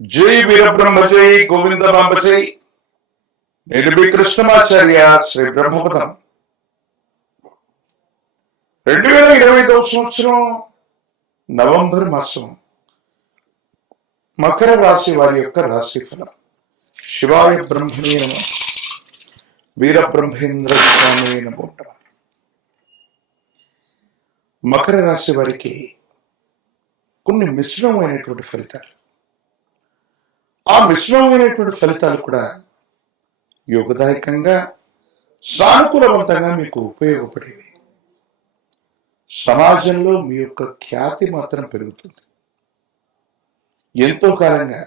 జై వీరబ్రహ్మ జై గోవింద బాంబ జై నేను మీ కృష్ణమాచార్య శ్రీ బ్రహ్మపదం. రెండు వేల ఇరవై ఐదవ సంవత్సరం నవంబర్ మాసం మకర రాశి వారి యొక్క రాశి ఫలం. శివాయ బ్రహ్మణే నమ. వీరబ్రహ్మేంద్ర స్వామి మకర రాశి వారికి కొన్ని మిశ్రమైనటువంటి ఫలితాలు. మిశ్రమమైనటువంటి ఫలితాలు కూడా యోగదాయకంగా సానుకూలవంతంగా మీకు ఉపయోగపడేవి. సమాజంలో మీ యొక్క ఖ్యాతి మాత్రం పెరుగుతుంది. ఎంతో కాలంగా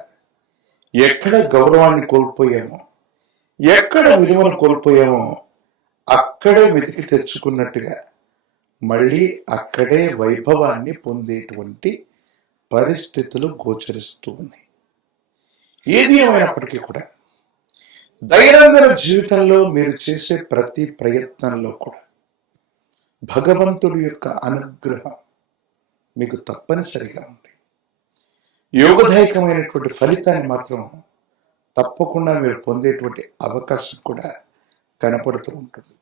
ఎక్కడ గౌరవాన్ని కోల్పోయామో ఎక్కడ విలువను కోల్పోయామో అక్కడే వెతికి తెచ్చుకున్నట్టుగా మళ్ళీ అక్కడే వైభవాన్ని పొందేటువంటి పరిస్థితులు గోచరిస్తూ ఉన్నాయి. ఏది ఏమైనప్పటికీ కూడా దైనందిన జీవితంలో మీరు చేసే ప్రతి ప్రయత్నంలో కూడా భగవంతుడి యొక్క అనుగ్రహం మీకు తప్పనిసరిగా ఉంది. యోగదాయకమైనటువంటి ఫలితాన్ని మాత్రం తప్పకుండా మీరు పొందేటువంటి అవకాశం కూడా కనపడుతూ ఉంటుంది.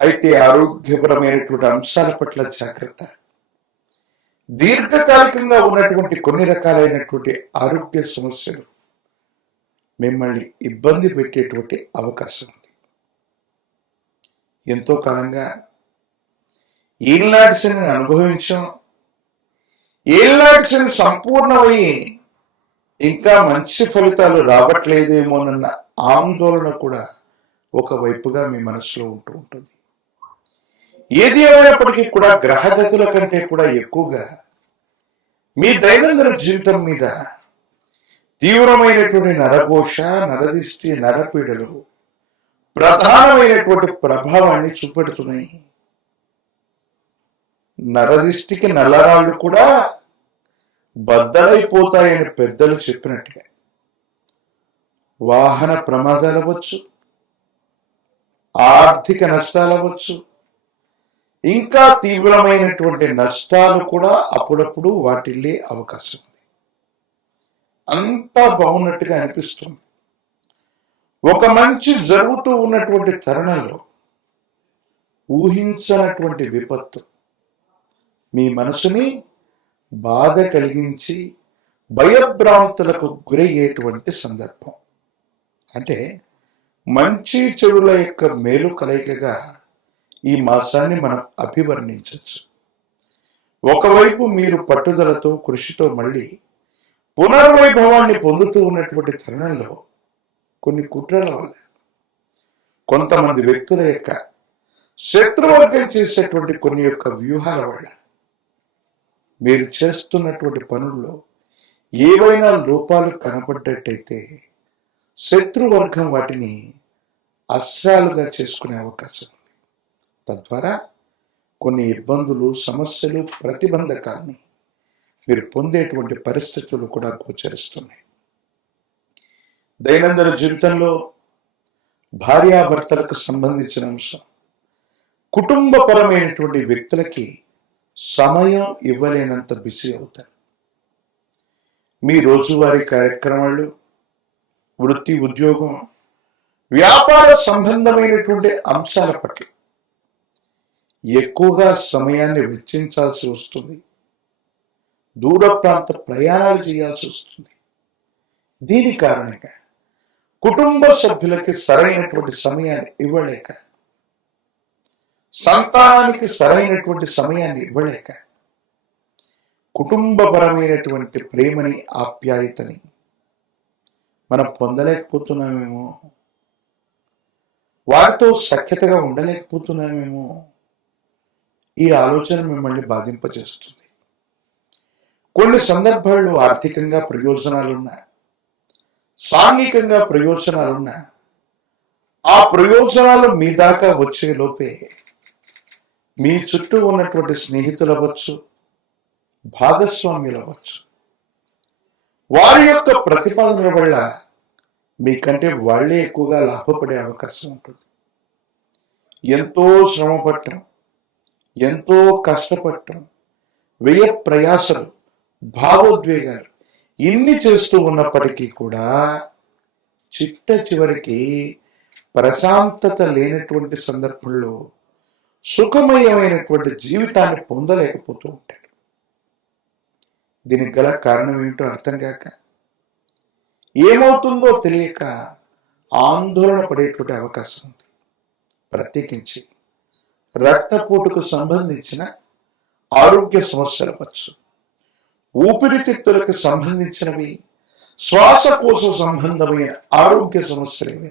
అయితే ఆరోగ్యపరమైనటువంటి అంశాల పట్ల జాగ్రత్త దీర్ఘకాలికంగా ఉన్నటువంటి కొన్ని రకాలైనటువంటి ఆరోగ్య సమస్యలు మిమ్మల్ని ఇబ్బంది పెట్టేటువంటి అవకాశం ఉంది. ఎంతో కాలంగా ఈనాటి అనుభవించాం. ఏళ్ళనాటి సంపూర్ణమయ్యి ఇంకా మంచి ఫలితాలు రావట్లేదేమోనన్న ఆందోళన కూడా ఒకవైపుగా మీ మనసులో ఉంటూ ఉంటుంది. ఏది ఏమైనప్పటికీ కూడా గ్రహగతుల కంటే కూడా ఎక్కువగా మీ దైనందిన జీవితం మీద తీవ్రమైనటువంటి నరఘోష నరదిష్టి నరపీడలు ప్రధానమైనటువంటి ప్రభావాన్ని చూపెడుతున్నాయి. నరదిష్టికి నల్లరాళ్ళు కూడా బద్దలైపోతాయని పెద్దలు చెప్పినట్టుగా. వాహన ప్రమాదాలు అవ్వచ్చు. ఆర్థిక నష్టాలు అవ్వచ్చు. ఇంకా తీవ్రమైనటువంటి నష్టాలు కూడా అప్పుడప్పుడు వాటిల్లే అవకాశం ఉంది. అంతా బాగున్నట్టుగా అనిపిస్తుంది. ఒక మంచి జరుగుతూ ఉన్నటువంటి తరుణంలో ఊహించనటువంటి విపత్తు మీ మనసుని బాధ కలిగించి భయభ్రాంతులకు గురయ్యేటువంటి సందర్భం. అంటే మంచి చెడుల యొక్క మేలు కలయికగా ఈ మాసాన్ని మనం అభివర్ణించవచ్చు. ఒకవైపు మీరు పట్టుదలతో కృషితో మళ్ళీ పునర్వైభవాన్ని పొందుతూ ఉన్నటువంటి తరుణంలో కొన్ని కుట్రల వల్ల కొంతమంది వ్యక్తుల యొక్క శత్రువర్గం చేసేటువంటి కొన్ని యొక్క వ్యూహాల వల్ల మీరు చేస్తున్నటువంటి పనుల్లో ఏవైనా లోపాలు కనపడ్డట్టయితే శత్రువర్గం వాటిని అస్త్రాలుగా చేసుకునే అవకాశం తద్వారా కొన్ని ఇబ్బందులు సమస్యలు ప్రతిబంధకాన్ని మీరు పొందేటువంటి పరిస్థితులు కూడా గోచరిస్తున్నాయి. దైనందిన జీవితంలో భార్యాభర్తలకు సంబంధించిన అంశం. కుటుంబపరమైనటువంటి వ్యక్తులకి సమయం ఇవ్వలేనంత బిజీ అవుతారు. మీ రోజువారీ కార్యక్రమాలు వృత్తి ఉద్యోగం వ్యాపార సంబంధమైనటువంటి అంశాల పట్ల ఎక్కువగా సమయాన్ని వెచ్చించాల్సి వస్తుంది. దూర ప్రాంత ప్రయాణాలు చేయాల్సి వస్తుంది. దీని కారణంగా కుటుంబ సభ్యులకి సరైనటువంటి సమయాన్ని ఇవ్వలేక సంతానానికి సరైనటువంటి సమయాన్ని ఇవ్వలేక కుటుంబపరమైనటువంటి ప్రేమని ఆప్యాయతని మనం పొందలేకపోతున్నామేమో వారితో సఖ్యతగా ఉండలేకపోతున్నామేమో ఈ ఆలోచన మిమ్మల్ని బాధింపజేస్తుంది. కొన్ని సందర్భాల్లో ఆర్థికంగా ప్రయోజనాలున్నా సాంఘికంగా ప్రయోజనాలున్నా ఆ ప్రయోజనాలు మీ దాకా వచ్చే లోపే మీ చుట్టూ ఉన్నటువంటి స్నేహితులు అవ్వచ్చు భాగస్వామ్యులు అవ్వచ్చు. వారి యొక్క ప్రతిపాదనల వల్ల మీకంటే వాళ్ళే ఎక్కువగా లాభపడే అవకాశం ఉంటుంది. ఎంతో శ్రమ పట్టడం ఎంతో కష్టపడటం వ్యయ ప్రయాసలు భావోద్వేగాలు ఇన్ని చేస్తూ ఉన్నప్పటికీ కూడా చిట్ట చివరికి ప్రశాంతత లేనటువంటి సందర్భంలో సుఖమయమైనటువంటి జీవితాన్ని పొందలేకపోతూ ఉంటాడు. దీనికి గల కారణం ఏమిటో అర్థం కాక ఏమవుతుందో తెలియక ఆందోళన పడేటువంటి అవకాశం ఉంది. ప్రత్యేకించి రక్తపోటుకు సంబంధించిన ఆరోగ్య సమస్యలు వచ్చు ఊపిరితిత్తులకు సంబంధించినవి శ్వాసకోశ సంబంధమైన ఆరోగ్య సమస్యలు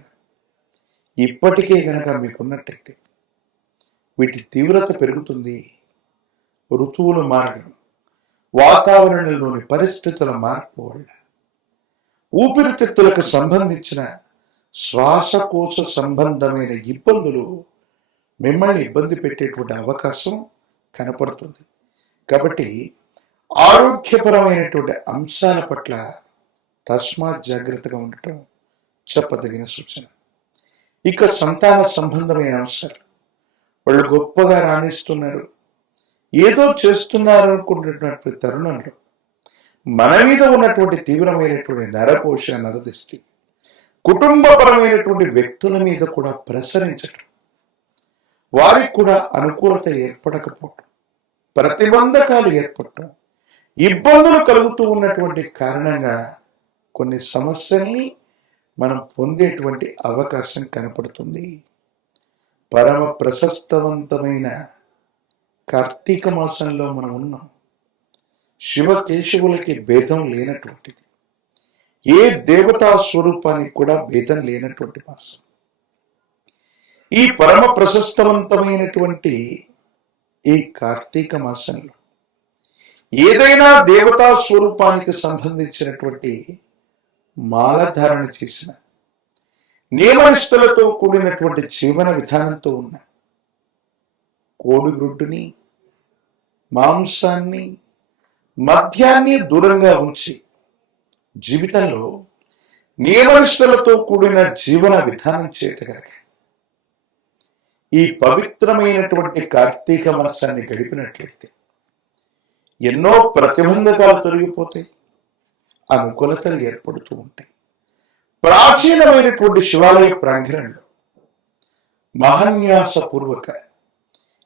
ఇప్పటికే గనక మీకున్నట్టయితే వీటి తీవ్రత పెరుగుతుంది. ఋతువులు మారడం వాతావరణంలోని పరిస్థితుల మార్పు వల్ల ఊపిరితిత్తులకు సంబంధించిన శ్వాసకోశ సంబంధమైన ఇబ్బందులు మిమ్మల్ని ఇబ్బంది పెట్టేటువంటి అవకాశం కనపడుతుంది. కాబట్టి ఆరోగ్యపరమైనటువంటి అంశాల పట్ల తస్మాత్ జాగ్రత్తగా ఉండటం చెప్పదగిన సూచన. ఇక సంతాన సంబంధమైన అంశాలు. వాళ్ళు గొప్పగా రాణిస్తున్నారు. ఏదో చేస్తున్నారు అనుకుంటున్నటువంటి తరుణంలో మన మీద ఉన్నటువంటి తీవ్రమైనటువంటి నరకోశ నరదృష్టి కుటుంబపరమైనటువంటి వ్యక్తుల మీద కూడా ప్రసరించటం. వారికి కూడా అనుకూలత ఏర్పడకపోవటం ప్రతిబంధకాలు ఏర్పడటం ఇబ్బందులు కలుగుతూ ఉన్నటువంటి కారణంగా కొన్ని సమస్యల్ని మనం పొందేటువంటి అవకాశం కనపడుతుంది. పరమ ప్రశస్తవంతమైన కార్తీక మాసంలో మనం ఉన్నాం. శివకేశవులకి భేదం లేనటువంటిది. ఏ దేవతా స్వరూపానికి కూడా భేదం లేనటువంటి మాసం. ఈ పరమ ప్రశస్తవంతమైనటువంటి ఈ కార్తీక మాసంలో ఏదైనా దేవతా స్వరూపానికి సంబంధించినటువంటి మాలధారణ చేసిన నియమనిష్టలతో కూడినటువంటి జీవన విధానంతో ఉన్న కోడిగుడ్డుని మాంసాన్ని మద్యాన్ని దూరంగా ఉంచి జీవితంలో నియమనిష్టలతో కూడిన జీవన విధానం చేతగాలి ఈ పవిత్రమైనటువంటి కార్తీక మాసాన్ని గడిపినట్లయితే ఎన్నో ప్రతిబంధకాలు తొలగిపోతాయి అనుకూలతలు ఏర్పడుతూ ఉంటాయి. ప్రాచీనమైనటువంటి శివాలయ ప్రాంగణంలో మహాన్యాసపూర్వక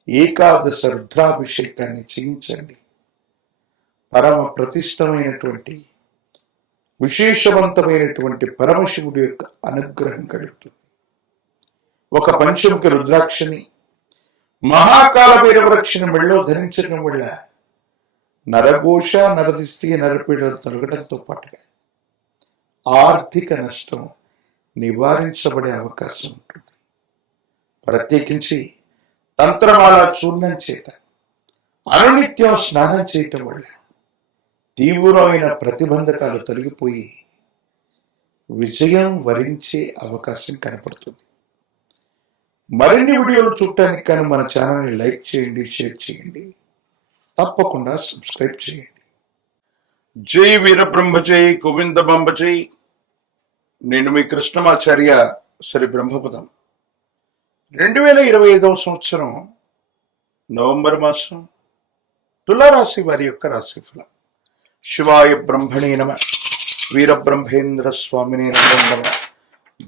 ఏకాదశ రుద్రాభిషేకాన్ని చేయించండి. పరమ ప్రతిష్టమైనటువంటి విశేషవంతమైనటువంటి పరమశివుడి యొక్క అనుగ్రహం కలుగుతుంది. ఒక పంచముఖ రుద్రాక్షని మహాకాల భైరవరక్షని మెళ్ళో ధరించడం వల్ల నరఘోష నరదిష్టి నరపీడలు తొలగడంతో పాటుగా ఆర్థిక నష్టం నివారించబడే అవకాశం ఉంటుంది. ప్రత్యేకించి తంత్రమాల చూర్ణం చేత అనునిత్యం స్నానం చేయటం వల్ల తీవ్రమైన ప్రతిబంధకాలు తొలగిపోయి విజయం వరించే అవకాశం కనపడుతుంది. మరిన్ని వీడియోలు చూడటానికి కానీ మన ఛానల్ని లైక్ చేయండి షేర్ చేయండి. తప్పకుండా సబ్స్క్రైబ్ చేయండి. జై వీరబ్రహ్మ జై గోవింద బంబ జై. నేను మీ కృష్ణమాచార్య శ్రీ బ్రహ్మపదం. రెండు వేల ఇరవై ఐదవ సంవత్సరం నవంబర్ మాసం తులారాశి వారి యొక్క రాశిఫలం శివాయ బ్రహ్మణే నమ వీరబ్రహ్మేంద్ర స్వామిని నమ.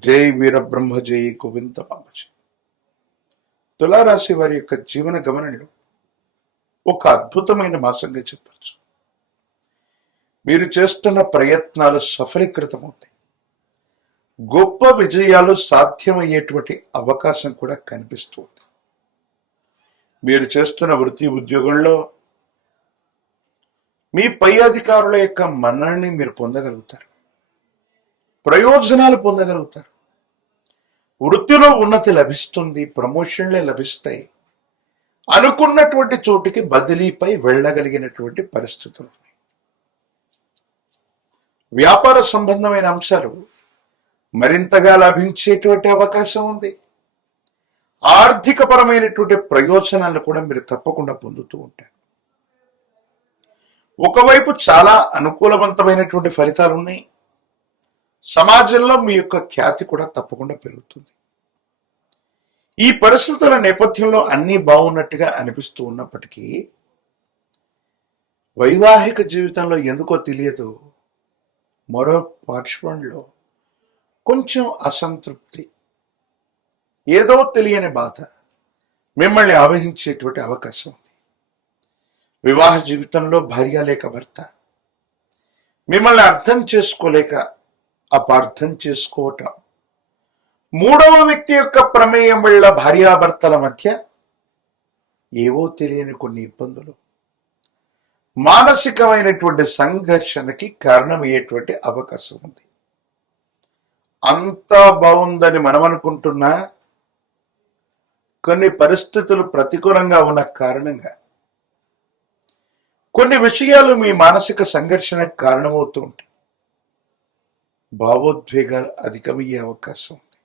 జై వీరబ్రహ్మ జై గోవింద బంబ జై. తులారాశి వారి యొక్క జీవన గమనంలో ఒక అద్భుతమైన మాసంగా చెప్పచ్చు మీరు చేస్తున్న ప్రయత్నాలు సఫలీకృతమవుతాయి. గొప్ప విజయాలు సాధ్యమయ్యేటువంటి అవకాశం కూడా కనిపిస్తుంది. మీరు చేస్తున్న వృత్తి ఉద్యోగంలో మీ పై అధికారుల యొక్క మన్నని మీరు పొందగలుగుతారు. ప్రయోజనాలు పొందగలుగుతారు. వృత్తిలో ఉన్నతి లభిస్తుంది ప్రమోషన్లే లభిస్తాయి. అనుకున్నటువంటి చోటుకి బదిలీపై వెళ్ళగలిగినటువంటి పరిస్థితులు వ్యాపార సంబంధమైన అంశాలు మరింతగా లభించేటువంటి అవకాశం ఉంది. ఆర్థికపరమైనటువంటి ప్రయోజనాలు కూడా మీరు తప్పకుండా పొందుతూ ఉంటారు. ఒకవైపు చాలా అనుకూలవంతమైనటువంటి ఫలితాలు ఉన్నాయి. సమాజంలో మీ యొక్క ఖ్యాతి కూడా తప్పకుండా పెరుగుతుంది. ఈ పరిస్థితుల నేపథ్యంలో అన్నీ బాగున్నట్టుగా అనిపిస్తూ ఉన్నప్పటికీ వైవాహిక జీవితంలో ఎందుకో తెలియదు. మరో పార్శ్వంలో కొంచెం అసంతృప్తి ఏదో తెలియని బాధ మిమ్మల్ని ఆవహించేటువంటి అవకాశం ఉంది. వివాహ జీవితంలో భార్య లేక భర్త మిమ్మల్ని అర్థం చేసుకోలేక అపార్థం చేసుకోవటం. మూడవ వ్యక్తి యొక్క ప్రమేయం వల్ల భార్యాభర్తల మధ్య ఏవో తెలియని కొన్ని ఇబ్బందులు. మానసికమైనటువంటి సంఘర్షణకి కారణమయ్యేటువంటి అవకాశం ఉంది. అంతా బాగుందని మనం అనుకుంటున్నా కొన్ని పరిస్థితులు ప్రతికూలంగా ఉన్న కారణంగా. కొన్ని విషయాలు మీ మానసిక సంఘర్షణకు కారణమవుతూ ఉంటాయి. భావోద్వేగాలు అధికమయ్యే అవకాశం ఉంది.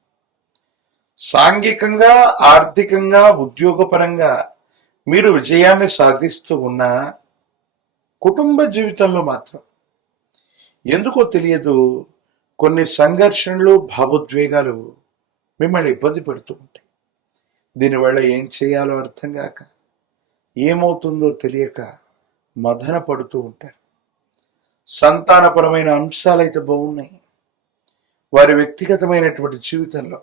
సాంఘికంగా ఆర్థికంగా ఉద్యోగపరంగా మీరు విజయాన్ని సాధిస్తూ ఉన్నా కుటుంబ జీవితంలో మాత్రం ఎందుకో తెలియదు కొన్ని సంఘర్షణలు భావోద్వేగాలు మిమ్మల్ని ఇబ్బంది పెడుతూ ఉంటాయి. దీనివల్ల ఏం చేయాలో అర్థం కాక ఏమవుతుందో తెలియక మదన పడుతూ ఉంటారు. సంతానపరమైన అంశాలైతే బాగున్నాయి. వారి వ్యక్తిగతమైనటువంటి జీవితంలో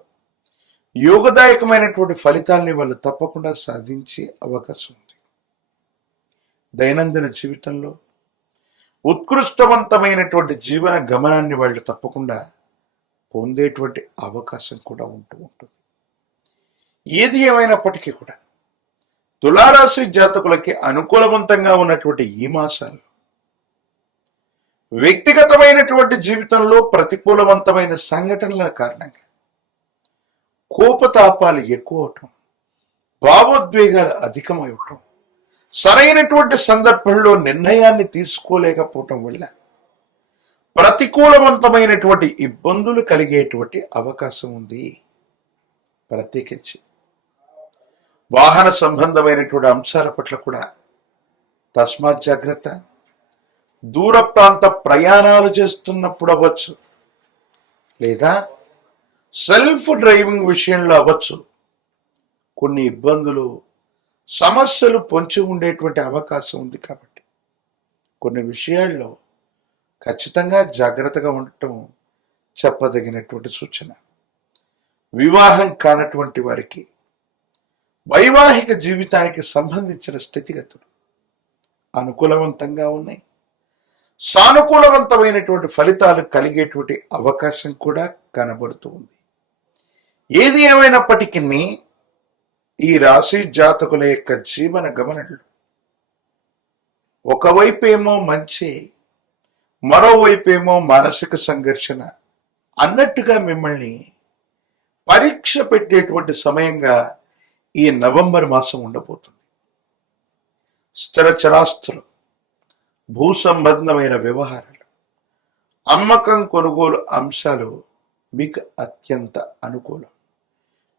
యోగదాయకమైనటువంటి ఫలితాల్ని వాళ్ళు తప్పకుండా సాధించే అవకాశం ఉంది. దైనందిన జీవితంలో ఉత్కృష్టవంతమైనటువంటి జీవన గమనాన్ని వాళ్ళు తప్పకుండా పొందేటువంటి అవకాశం కూడా ఉంటూ ఉంటుంది. ఏది ఏమైనప్పటికీ కూడా తులారాశి జాతకులకి అనుకూలవంతంగా ఉన్నటువంటి ఈ మాసాలు వ్యక్తిగతమైనటువంటి జీవితంలో ప్రతికూలవంతమైన సంఘటనల కారణంగా కోపతాపాలు ఎక్కువ అవటం భావోద్వేగాలు అధికమవటం సరైనటువంటి సందర్భంలో నిర్ణయాన్ని తీసుకోలేకపోవటం వల్ల ప్రతికూలవంతమైనటువంటి ఇబ్బందులు కలిగేటువంటి అవకాశం ఉంది. ప్రత్యేకించి వాహన సంబంధమైనటువంటి అంశాల పట్ల కూడా తస్మాత్ జాగ్రత్త. దూర ప్రాంత ప్రయాణాలు చేస్తున్నప్పుడు అవ్వచ్చు. లేదా సెల్ఫ్ డ్రైవింగ్ విషయంలో అవ్వచ్చు. కొన్ని ఇబ్బందులు సమస్యలు పొంచి ఉండేటువంటి అవకాశం ఉంది కాబట్టి. కొన్ని విషయాల్లో ఖచ్చితంగా జాగ్రత్తగా ఉండటం చెప్పదగినటువంటి సూచన. వివాహం కానటువంటి వారికి వైవాహిక జీవితానికి సంబంధించిన స్థితిగతులు అనుకూలవంతంగా ఉన్నాయి. సానుకూలవంతమైనటువంటి ఫలితాలు కలిగేటువంటి అవకాశం కూడా కనబడుతూ ఉంది. ఏది ఏమైనప్పటికీ ఈ రాశి జాతకుల యొక్క జీవన గమనలు ఒకవైపేమో మంచి మరోవైపేమో మానసిక సంఘర్షణ అన్నట్టుగా మిమ్మల్ని పరీక్ష పెట్టేటువంటి సమయంగా ఈ నవంబర్ మాసం ఉండబోతుంది. స్థిర చరాస్తులు భూ సంబంధమైన వ్యవహారాలు. అమ్మకం కొనుగోలు అంశాలు మీకు అత్యంత అనుకూలం.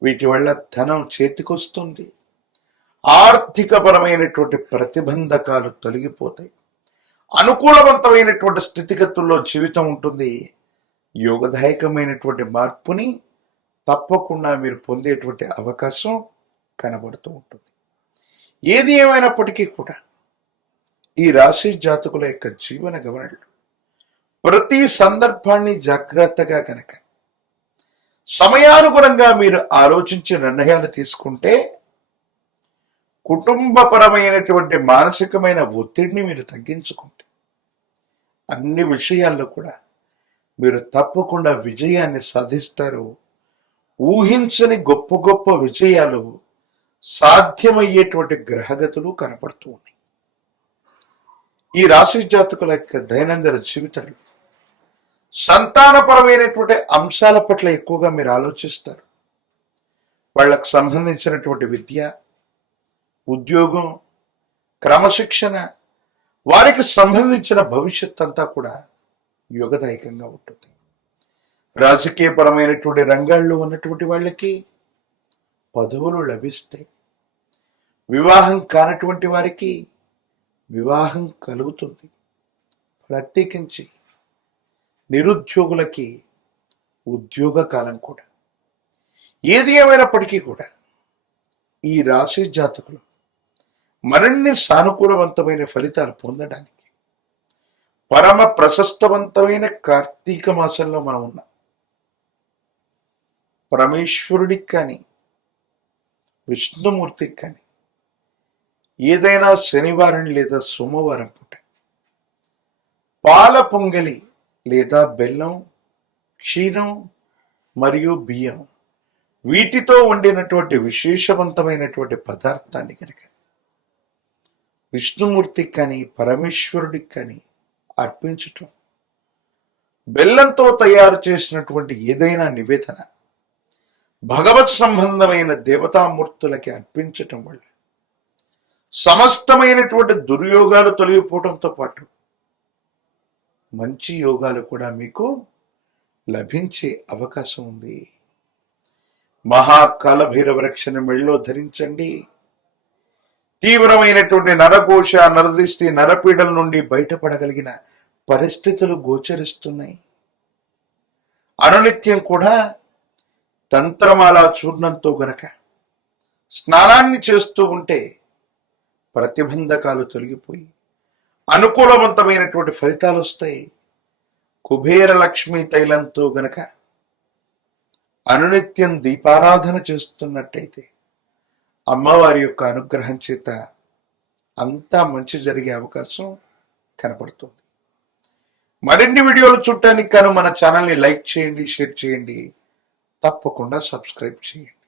వీటి వల్ల ధనం చేతికొస్తుంది. ఆర్థికపరమైనటువంటి ప్రతిబంధకాలు తొలగిపోతాయి. అనుకూలవంతమైనటువంటి స్థితిగతుల్లో జీవితం ఉంటుంది. యోగదాయకమైనటువంటి మార్పుని తప్పకుండా మీరు పొందేటువంటి అవకాశం కనబడుతూ ఉంటుంది. ఏది ఏమైనప్పటికీ కూడా ఈ రాశి జాతకుల యొక్క జీవన గమనలు. ప్రతి సందర్భాన్ని జాగ్రత్తగా కనుక సమయానుగుణంగా మీరు ఆలోచించి నిర్ణయాలు తీసుకుంటే కుటుంబపరమైనటువంటి మానసికమైన ఒత్తిడిని మీరు తగ్గించుకుంటే అన్ని విషయాల్లో కూడా మీరు తప్పకుండా విజయాన్ని సాధిస్తారు. ఊహించని గొప్ప గొప్ప విజయాలు సాధ్యమయ్యేటువంటి గ్రహగతులు కనపడుతూ ఉన్నాయి. ఈ రాశి జాతకుల యొక్క దైనందిన జీవితంలో సంతానపరమైనటువంటి అంశాల పట్ల ఎక్కువగా మీరు ఆలోచిస్తారు. వాళ్ళకు సంబంధించినటువంటి విద్య ఉద్యోగం క్రమశిక్షణ వారికి సంబంధించిన భవిష్యత్ అంతా కూడా యుగదాయకంగా ఉంటుంది. రాజకీయపరమైనటువంటి రంగాల్లో ఉన్నటువంటి వాళ్ళకి పదవులు లభిస్తాయి. వివాహం కానటువంటి వారికి వివాహం కలుగుతుంది. ప్రత్యేకించి నిరుద్యోగులకి ఉద్యోగ కాలం కూడా. ఏది ఏమైనప్పటికీ కూడా ఈ రాశి జాతకులు మరిన్ని సానుకూలవంతమైన ఫలితాలు పొందడానికి పరమ ప్రశస్తవంతమైన కార్తీక మాసంలో మనం ఉన్నాం. పరమేశ్వరుడికి కానీ విష్ణుమూర్తికి కానీ ఏదైనా శనివారం లేదా సోమవారం పూట. పాల పొంగలి లేదా బెల్లం క్షీరం మరియు బియ్యం వీటితో వండినటువంటి విశేషవంతమైనటువంటి పదార్థాన్ని కనుక విష్ణుమూర్తికి కానీ పరమేశ్వరుడికి కానీ అర్పించటం బెల్లంతో తయారు చేసినటువంటి ఏదైనా నివేదన భగవత్ సంబంధమైన దేవతామూర్తులకి అర్పించటం వల్ల సమస్తమైనటువంటి దుర్యోగాలు తొలగిపోవడంతో పాటు మంచి యోగాలు కూడా మీకు లభించే అవకాశం ఉంది. మహాకాల భైరవ రక్షణ మెళ్ళో ధరించండి. తీవ్రమైనటువంటి నరకోశ నరదిష్టి నరపీడల నుండి బయటపడగలిగిన పరిస్థితులు గోచరిస్తున్నాయి. అనునిత్యం కూడా తంత్రమాల చూర్ణంతో గనక స్నానాన్ని చేస్తూ ఉంటే ప్రతిబంధకాలు తొలగిపోయి అనుకూలవంతమైనటువంటి ఫలితాలు వస్తాయి. కుబేర లక్ష్మి తైలంతో గనక అనునిత్యం దీపారాధన చేస్తున్నట్టయితే అమ్మవారి యొక్క అనుగ్రహం చేత అంతా మంచి జరిగే అవకాశం కనపడుతుంది. మరిన్ని వీడియోలు చూడటానికి కాను మన ఛానల్ని లైక్ చేయండి షేర్ చేయండి. తప్పకుండా సబ్స్క్రైబ్ చేయండి.